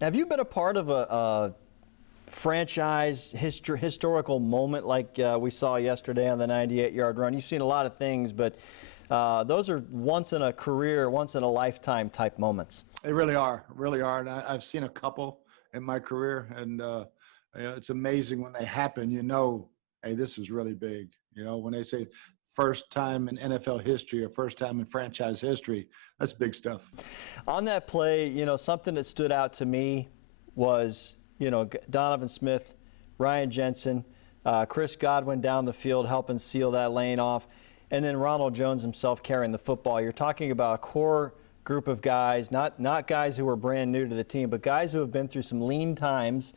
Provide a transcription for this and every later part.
Have you been a part of a franchise historical moment like we saw yesterday on the 98-yard run? You've seen a lot of things, but those are once in a career, once in a lifetime type moments. They really are. And I've seen a couple in my career, and it's amazing when they happen. Hey, this was really big. When they say first time in NFL history or first time in franchise history, that's big stuff. On that play, something that stood out to me was, Donovan Smith, Ryan Jensen, Chris Godwin down the field helping seal that lane off, and then Ronald Jones himself carrying the football. You're talking about a core group of guys, not guys who are brand new to the team, but guys who have been through some lean times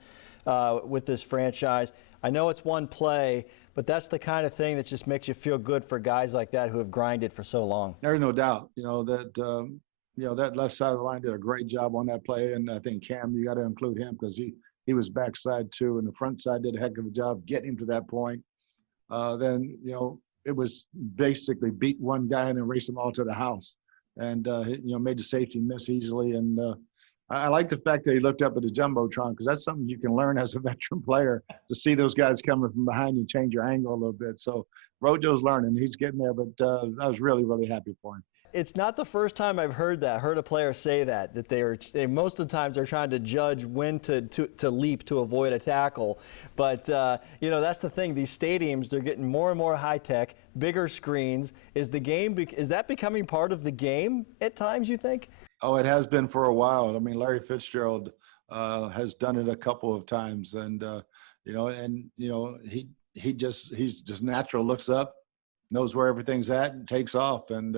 with this franchise. I know it's one play, but that's the kind of thing that just makes you feel good for guys like that who have grinded for so long. There's no doubt, that left side of the line did a great job on that play, and I think Cam, you got to include him because he was backside too, and the front side did a heck of a job getting him to that point. Then it was basically beat one guy and then race them all to the house, and made the safety miss easily. And I like the fact that he looked up at the jumbotron because that's something you can learn as a veteran player, to see those guys coming from behind you, change your angle a little bit. So Rojo's learning; he's getting there. But I was really, really happy for him. It's not the first time I've heard a player say that they most of the times are trying to judge when to leap to avoid a tackle. But, that's the thing. These stadiums, they're getting more and more high-tech, bigger screens. Is that becoming part of the game at times, you think? Oh, it has been for a while. I mean, Larry Fitzgerald has done it a couple of times. And, he's just natural, looks up, knows where everything's at, and takes off. And,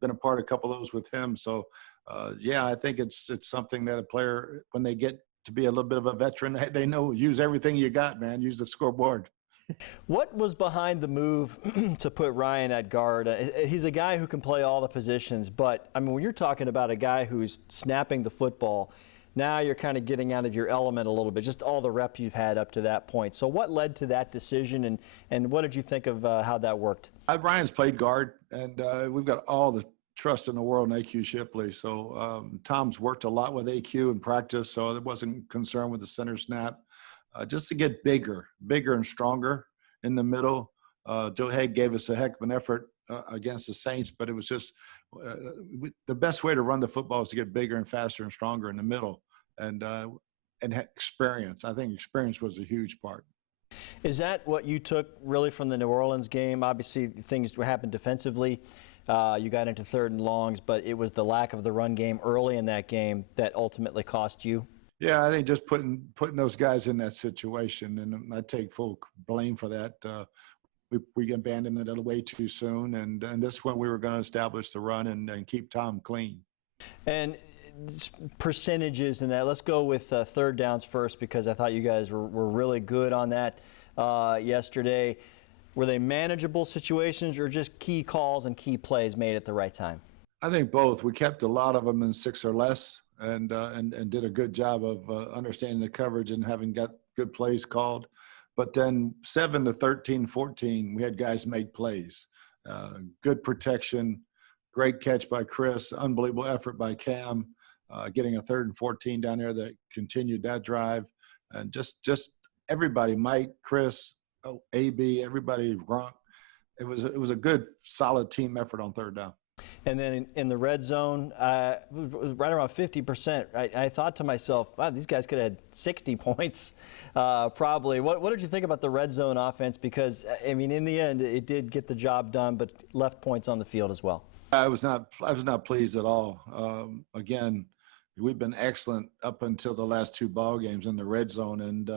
been a part of a couple of those with him. So, I think it's something that a player, when they get to be a little bit of a veteran, they know, use everything you got, man. Use the scoreboard. What was behind the move to put Ryan at guard? He's a guy who can play all the positions, but, when you're talking about a guy who's snapping the football, now you're kind of getting out of your element a little bit, just all the reps you've had up to that point. So what led to that decision, and what did you think of how that worked? Ryan's played guard, and we've got all the trust in the world in AQ Shipley. So Tom's worked a lot with AQ in practice, so there wasn't concern with the center snap. Just to get bigger and stronger in the middle. Joe Haig gave us a heck of an effort against the Saints, but it was just the best way to run the football is to get bigger and faster and stronger in the middle, and experience. I think experience was a huge part. Is that what you took really from the New Orleans game? Obviously, things happened defensively. You got into 3rd and longs, but it was the lack of the run game early in that game that ultimately cost you. Yeah, I think just putting those guys in that situation, and I take full blame for that. We abandoned it way too soon, and this one we were going to establish the run and keep Tom clean. And percentages in that. Let's go with 3rd downs first, because I thought you guys were really good on that yesterday. Were they manageable situations or just key calls and key plays made at the right time? I think both. We kept a lot of them in 6 or less, and did a good job of understanding the coverage and having got good plays called. But then 7 to 13, 14, we had guys make plays. Good protection, great catch by Chris, unbelievable effort by Cam, getting a 3rd and 14 down there that continued that drive. And just everybody, Mike, Chris, AB, everybody, Gronk. It was a good, solid team effort on 3rd down. And then in the red zone, it was right around 50%. I thought to myself, wow, these guys could have had 60 points probably. What did you think about the red zone offense? Because, in the end, it did get the job done, but left points on the field as well. I was not pleased at all. Again, we've been excellent up until the last 2 ball games in the red zone, and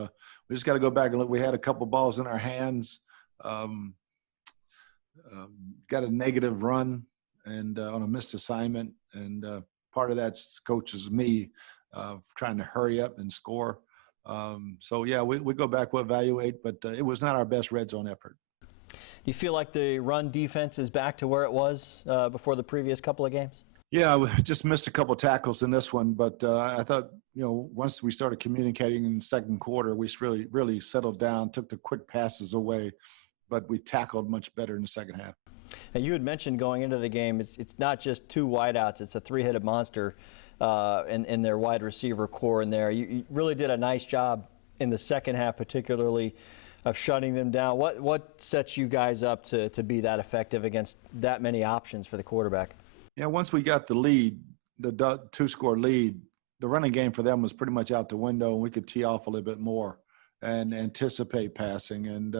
we just got to go back and look. We had a couple balls in our hands, got a negative run, and on a missed assignment, and part of that's coaches me trying to hurry up and score. We go back, we'll evaluate, but it was not our best red zone effort. You feel like the run defense is back to where it was before the previous couple of games? Yeah, we just missed a couple of tackles in this one, but I thought, once we started communicating in the 2nd quarter, we really settled down, took the quick passes away, but we tackled much better in the second half. And you had mentioned going into the game, it's not just 2 wideouts, it's a 3-headed monster. in their wide receiver core in there. You really did a nice job in the second half, particularly of shutting them down. What sets you guys up to be that effective against that many options for the quarterback? Yeah, once we got the lead, the two-score lead, the running game for them was pretty much out the window, and we could tee off a little bit more and anticipate passing, and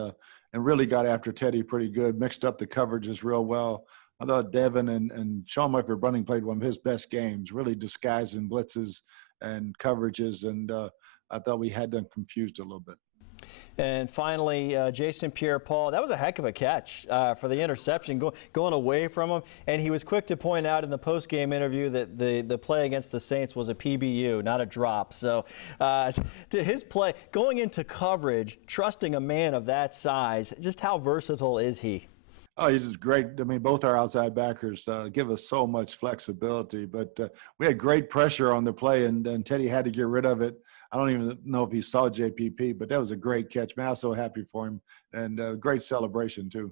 really got after Teddy pretty good, mixed up the coverages real well. I thought Devin and Sean Murphy running played one of his best games, really disguising blitzes and coverages, and I thought we had them confused a little bit. And finally, Jason Pierre-Paul, that was a heck of a catch for the interception, going away from him. And he was quick to point out in the post-game interview that the play against the Saints was a PBU, not a drop. So to his play, going into coverage, trusting a man of that size, just how versatile is he? Oh, he's just great. I mean, both our outside backers give us so much flexibility, but we had great pressure on the play, and Teddy had to get rid of it. I don't even know if he saw JPP, but that was a great catch. Man, I was so happy for him, and great celebration, too.